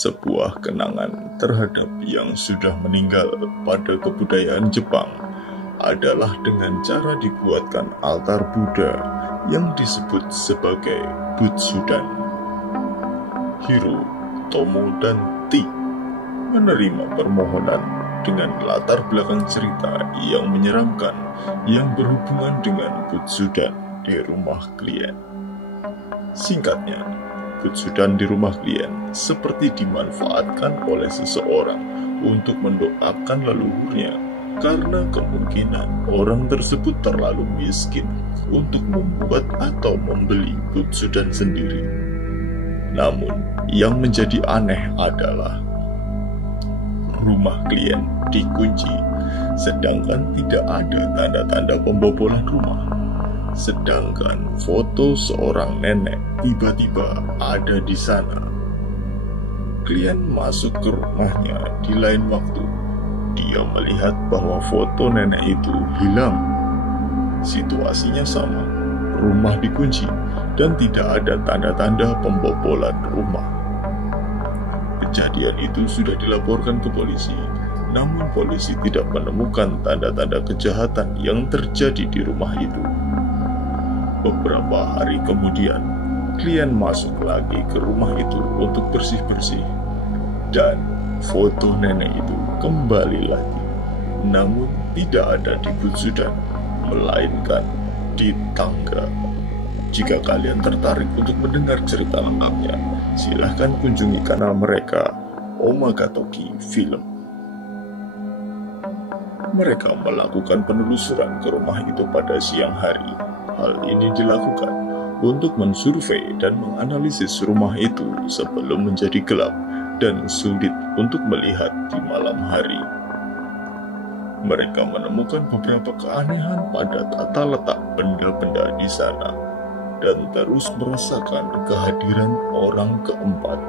sebuah kenangan terhadap yang sudah meninggal pada kebudayaan Jepang adalah dengan cara dibuatkan altar Buddha yang disebut sebagai Butsudan. Hiro, Tomo, dan T menerima permohonan dengan latar belakang cerita yang menyeramkan yang berhubungan dengan Butsudan di rumah klien. Singkatnya, Butsudan di rumah klien seperti dimanfaatkan oleh seseorang untuk mendoakan leluhurnya karena kemungkinan orang tersebut terlalu miskin untuk membuat atau membeli Butsudan sendiri. Namun, yang menjadi aneh adalah rumah klien dikunci, sedangkan tidak ada tanda-tanda pembobolan rumah. Sedangkan foto seorang nenek tiba-tiba ada di sana. Klien masuk ke rumahnya di lain waktu. Dia melihat bahwa foto nenek itu hilang. Situasinya sama, rumah dikunci dan tidak ada tanda-tanda pembobolan rumah. Kejadian itu sudah dilaporkan ke polisi, namun polisi tidak menemukan tanda-tanda kejahatan yang terjadi di rumah itu. Beberapa hari kemudian, klien masuk lagi ke rumah itu untuk bersih-bersih, dan foto nenek itu kembali lagi, namun tidak ada di Butsudan, melainkan di tangga. Jika kalian tertarik untuk mendengar cerita lengkapnya, silahkan kunjungi kanal mereka, Omagatoki Film. Mereka melakukan penelusuran ke rumah itu pada siang hari. Hal ini dilakukan untuk mensurvei dan menganalisis rumah itu sebelum menjadi gelap dan sulit untuk melihat di malam hari. Mereka menemukan beberapa keanehan pada tata letak benda-benda di sana dan terus merasakan kehadiran orang keempat.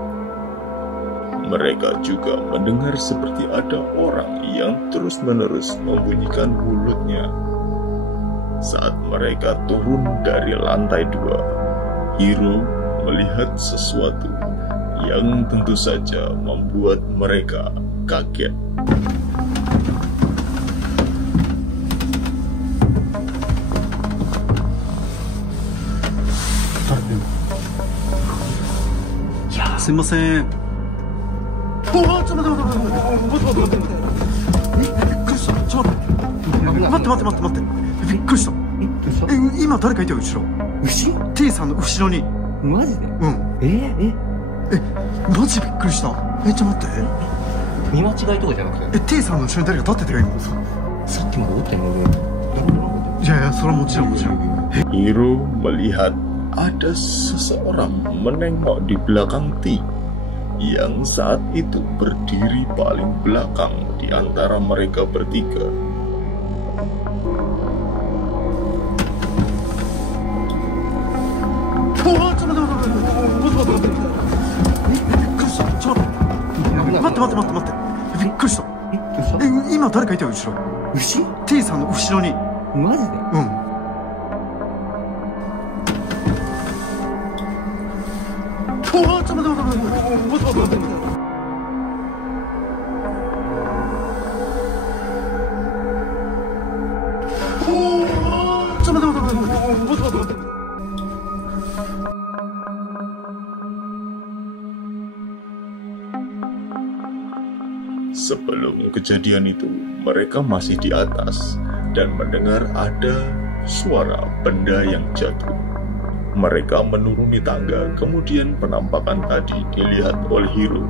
Mereka juga mendengar seperti ada orang yang terus-menerus membunyikan mulutnya. Saat mereka turun dari lantai 2, Hiro melihat sesuatu yang tentu saja membuat mereka kaget. Ya, すいません。ちょっと待って。びっくりした。ちょっと待って。びっくりした。今誰かいたよ、後ろ。牛 T さんの後ろに。マジで？うん。マジびっくりした。ちょっと待って。見間違いとかじゃなくて。T さんの後ろに誰か立ってたよ、今。さっきまでおったのに。いや、それはもちろん。Hiro melihat ada seseorang menengok di belakang T yang saat itu berdiri paling belakang di antara mereka bertiga. T さんの後ろに。マジで？うん。Sebelum kejadian itu, mereka masih di atas dan mendengar ada suara benda yang jatuh. Mereka menuruni tangga, kemudian penampakan tadi dilihat oleh Hiro.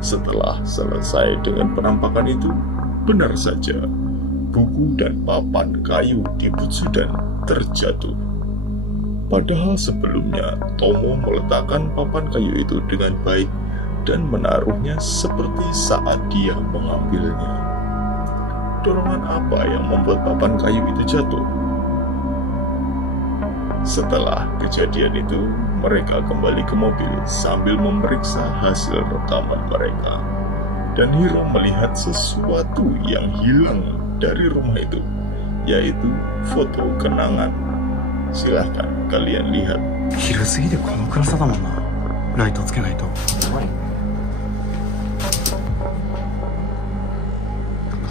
Setelah selesai dengan penampakan itu, benar saja, buku dan papan kayu di Butsudan terjatuh. Padahal sebelumnya, Tomo meletakkan papan kayu itu dengan baik dan menaruhnya seperti saat dia mengambilnya. Dorongan apa yang membuat papan kayu itu jatuh? Setelah kejadian itu, mereka kembali ke mobil sambil memeriksa hasil rekaman mereka. Dan Hiro melihat sesuatu yang hilang dari rumah itu, yaitu foto kenangan. Silahkan kalian lihat. 昼過ぎでこの暗さだもんな。ライトつけないと。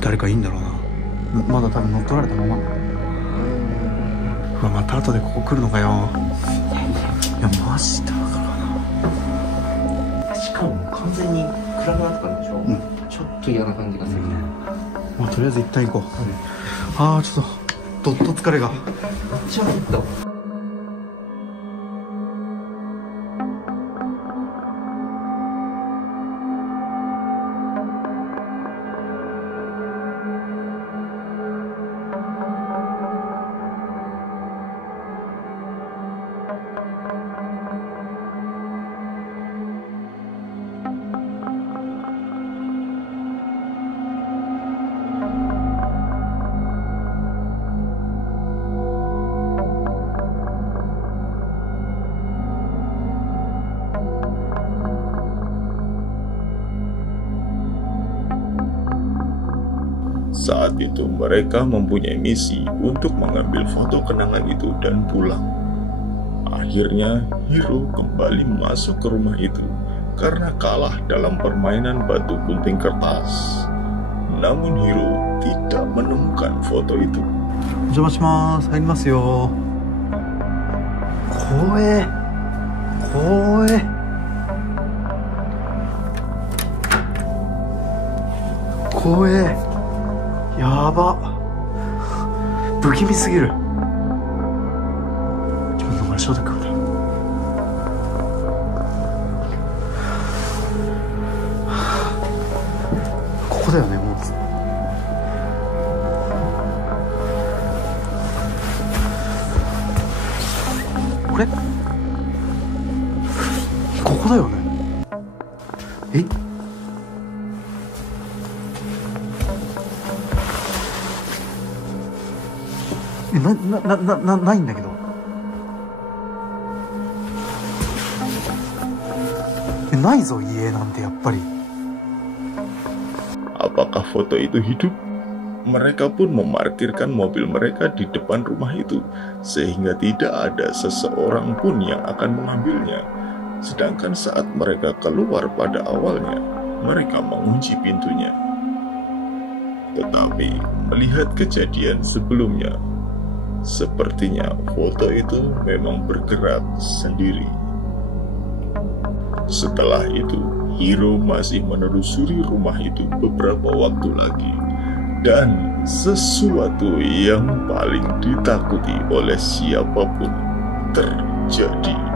誰かいいんだろうな。まだ多分乗っ取られたまま。また後でここ来るのかよ。いやマジでわからんな。しかも完全に暗くなってたんでしょ。ちょっと嫌な感じがするね。まあとりあえず一旦行こう。ああちょっとどっと疲れが。めっちゃ入ったわ。Saat itu mereka mempunyai misi untuk mengambil foto kenangan itu dan pulang. Akhirnya Hiro kembali masuk ke rumah itu karena kalah dalam permainan batu gunting kertas. Namun Hiro tidak menemukan foto itu. お邪魔します。入りますよ。怖え。怖え。怖え。やば。不気味すぎる。ちょっと待って、正直これ。ここだよね、もう。これ？ここだよね。え？ないんだけど。ないぞ家なんてやっぱり。Apakah foto itu hidup? Mereka pun memarkirkan mobil mereka di depan rumah itu, sehingga tidak ada seseorang pun yang akan mengambilnya. Sedangkan saat mereka keluar pada awalnya, mereka mengunci pintunya. Tetapi melihat kejadian sebelumnya, sepertinya foto itu memang bergerak sendiri. Setelah itu, Hiro masih menelusuri rumah itu beberapa waktu lagi, dan sesuatu yang paling ditakuti oleh siapapun terjadi.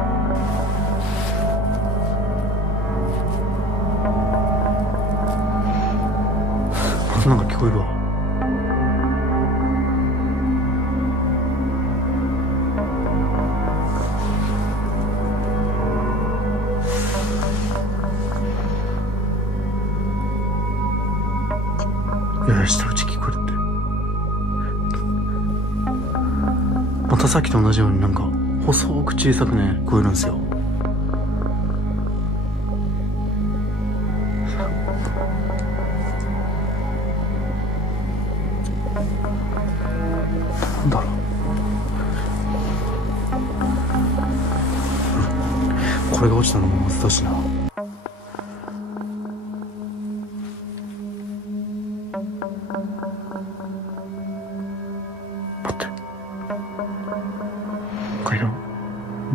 Nangka 聞こえるわ。下打ち聞こえるって。またさっきと同じようになんか細く小さくね聞こえるんですよ。なんだろう。これが落ちたのも難しいな。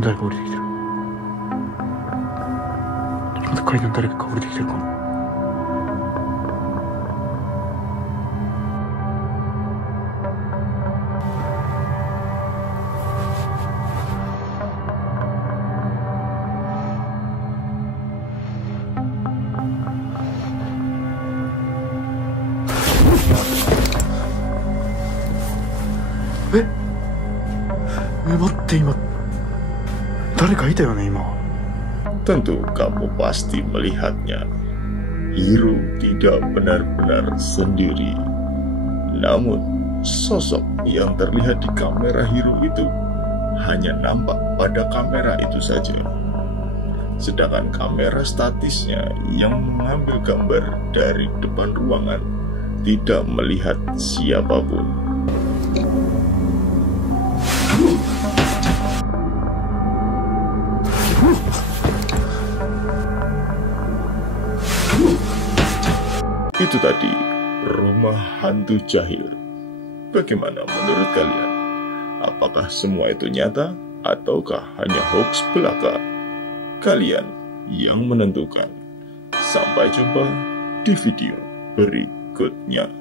誰か降りてきてる。また階段誰か降りてきてるかも。待って今誰かいたよね今。 Tentu kamu pasti melihatnya. Hiro tidak benar-benar sendiri. Namun sosok yang terlihat di kamera Hiro itu hanya nampak pada kamera itu saja. Sedangkan kamera statisnya yang mengambil gambar dari depan ruangan tidak melihat siapapun. Itu tadi Rumah Hantu Jahil. Bagaimana menurut kalian? Apakah semua itu nyata ataukah hanya hoax belaka? Kalian yang menentukan. Sampai jumpa di video berikutnya.